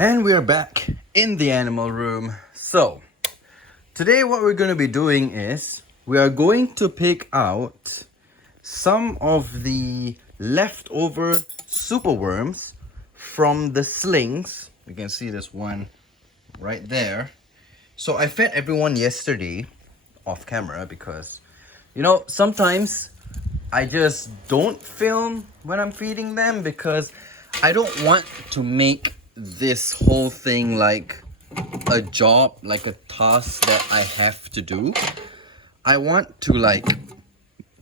And we are back in the animal room. So, today what we're going to be doing is we are going to pick out some of the leftover superworms from the slings. You can see this one right there. So I fed everyone yesterday off camera because, sometimes I just don't film when I'm feeding them because I don't want to make this whole thing like a job, like a task that I have to do. I want to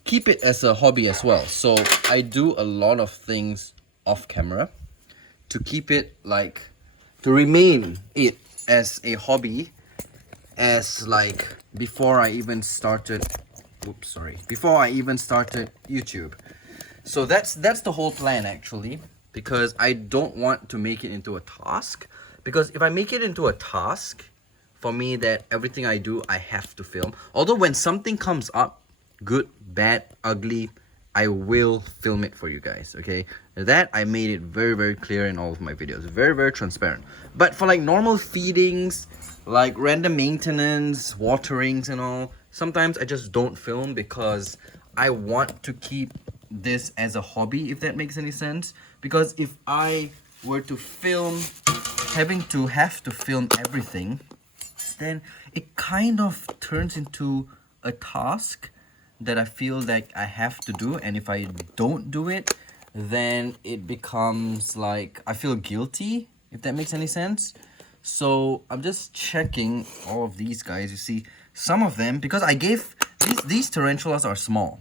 keep it as a hobby as well. So I do a lot of things off camera to keep it to remain it as a hobby as before I even started YouTube. So that's the whole plan actually, because I don't want to make it into a task, because if I make it into a task for me that everything I do I have to film, although when something comes up, good, bad, ugly, I will film it for you guys, okay? That I made it very, very clear in all of my videos. Very, very transparent. But for normal feedings, random maintenance, waterings and all, sometimes I just don't film because I want to keep this as a hobby, if that makes any sense. Because if I were to film, have to film everything, then it kind of turns into a task that I feel like I have to do, and if I don't do it, then it becomes I feel guilty, if that makes any sense. So I'm just checking all of these guys. You see, some of them, because I gave these tarantulas are small,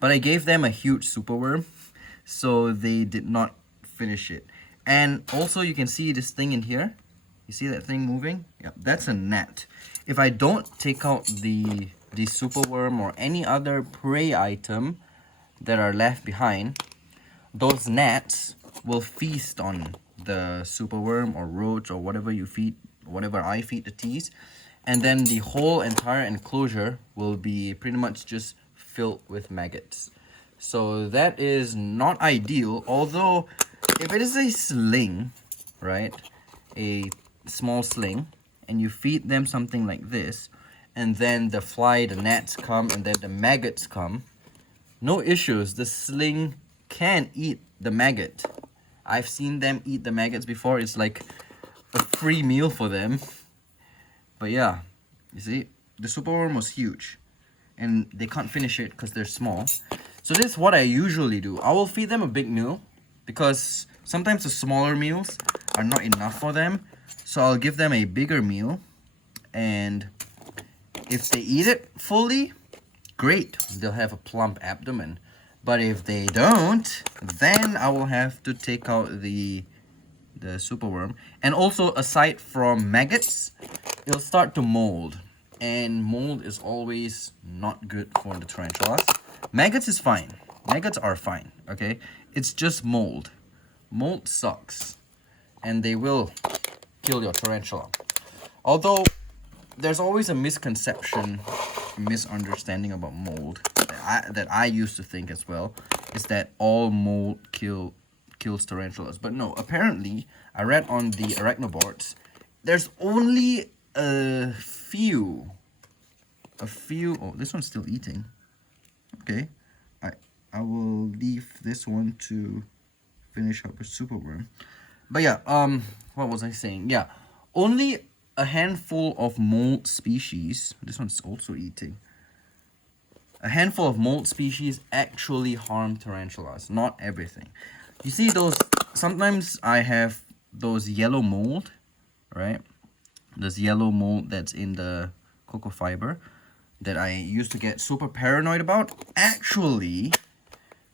but I gave them a huge superworm, so they did not finish it. And also you can see this thing in here. You see that thing moving? Yep, that's a gnat. If I don't take out the superworm or any other prey item that are left behind, those gnats will feast on the superworm or roach or whatever you feed, whatever I feed the teas, and then the whole entire enclosure will be pretty much just filled with maggots. So that is not ideal, although if it is a sling, right, a small sling, and you feed them something like this, and then the gnats come, and then the maggots come, no issues. The sling can eat the maggot. I've seen them eat the maggots before. It's like a free meal for them. But yeah, you see, the superworm was huge, and they can't finish it because they're small. So this is what I usually do. I will feed them a big meal because sometimes the smaller meals are not enough for them. So I'll give them a bigger meal, and if they eat it fully, great, they'll have a plump abdomen. But if they don't, then I will have to take out the superworm. And also, aside from maggots, it'll start to mold. And mold is always not good for the tarantulas. Maggots is fine. Maggots are fine, okay? It's just mold. Mold sucks. And they will kill your tarantula. Although, there's always a misunderstanding about mold that I used to think as well, is that all mold kills tarantulas. But no, apparently, I read on the arachnoboards, there's only a few. Oh, this one's still eating. Okay, I will leave this one to finish up with superworm. But yeah, what was I saying? Yeah, only a handful of mold species, this one's also eating, a handful of mold species actually harm tarantulas, not everything. You see those, sometimes I have those yellow mold, right? This yellow mold that's in the cocoa fiber that I used to get super paranoid about. Actually,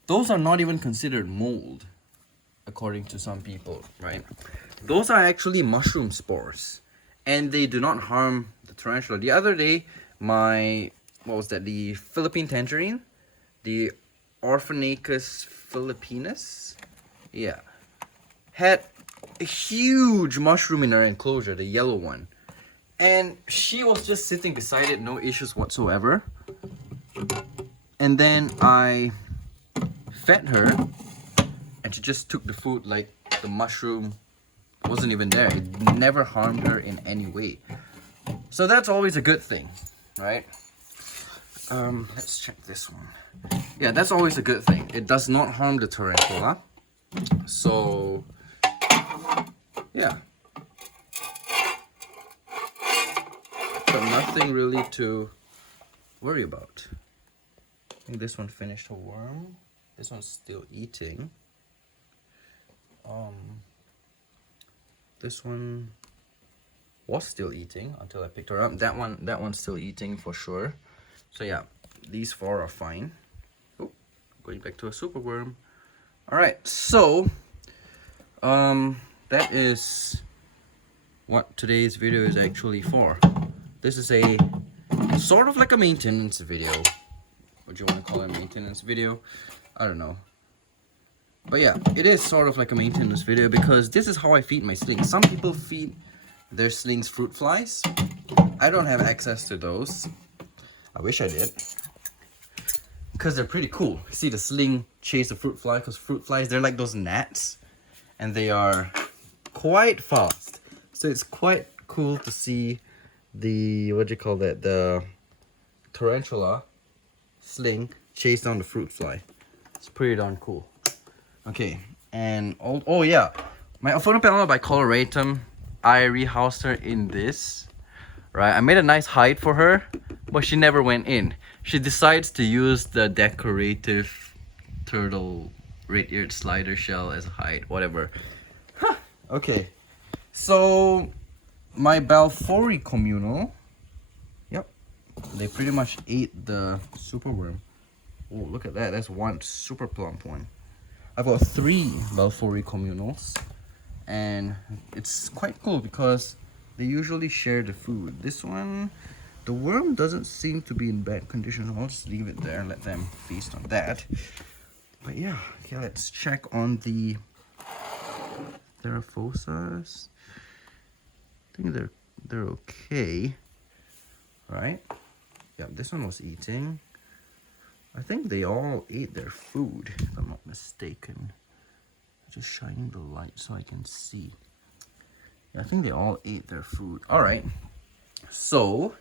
those are not even considered mold, according to some people, right? Those are actually mushroom spores, and they do not harm the tarantula. The other day, the Philippine tangerine, the Orphanacus philippinus, yeah, had a huge mushroom in her enclosure, the yellow one. And she was just sitting beside it, no issues whatsoever. And then I fed her, and she just took the food like the mushroom wasn't even there. It never harmed her in any way. So that's always a good thing, right? Let's check this one. Yeah, that's always a good thing. It does not harm the tarantula. So, yeah. But nothing really to worry about. I think this one finished a worm. This one's still eating. This one was still eating until I picked her up. That one's still eating for sure. So yeah, these 4 are fine. Oh, going back to a super worm. All right, so that is what today's video is actually for. This is a sort of like a maintenance video. Would you want to call it a maintenance video? I don't know. But yeah, it is sort of like a maintenance video because this is how I feed my slings. Some people feed their slings fruit flies. I don't have access to those. I wish I did. Because they're pretty cool. See the sling chase the fruit fly, because fruit flies, they're like those gnats. And they are quite fast. So it's quite cool to see the, what do you call that, the tarantula sling chase down the fruit fly. It's pretty darn cool. Okay, and oh yeah, my Ophonopetalma bicoloratum, I rehoused her in this, right? I made a nice hide for her, but she never went in. She decides to use the decorative turtle red-eared slider shell as a hide, whatever. Huh. Okay, so my Balfouri communal, yep, they pretty much ate the superworm. Oh, look at that, that's one super plump one. I've got 3 Balfouri communals, and it's quite cool because they usually share the food. This one, the worm doesn't seem to be in bad condition. I'll just leave it there and let them feast on that. But yeah, okay, let's check on the Theraphosas. I think they're okay, right? Yeah, this one was eating. I think they all ate their food, if I'm not mistaken. Just shining the light so I can see. Yeah, I think they all ate their food. All right, so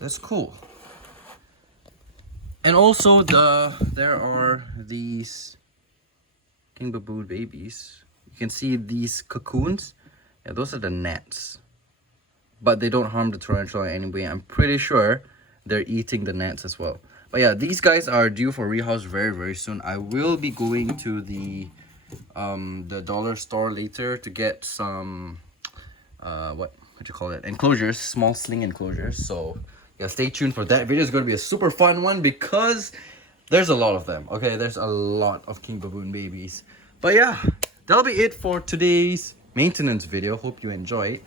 that's cool. And also there are these king baboon babies. You can see these cocoons. Yeah, those are the gnats. But they don't harm the tarantula anyway. I'm pretty sure they're eating the gnats as well. But yeah, these guys are due for rehouse very, very soon. I will be going to the dollar store later to get some what do you call it, enclosures, small sling enclosures. So yeah, stay tuned for that. Video is going to be a super fun one because there's a lot of them. Okay, there's a lot of king baboon babies. But yeah, that'll be it for today's maintenance video. Hope you enjoyed.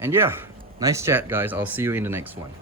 And yeah, nice chat guys. I'll see you in the next one.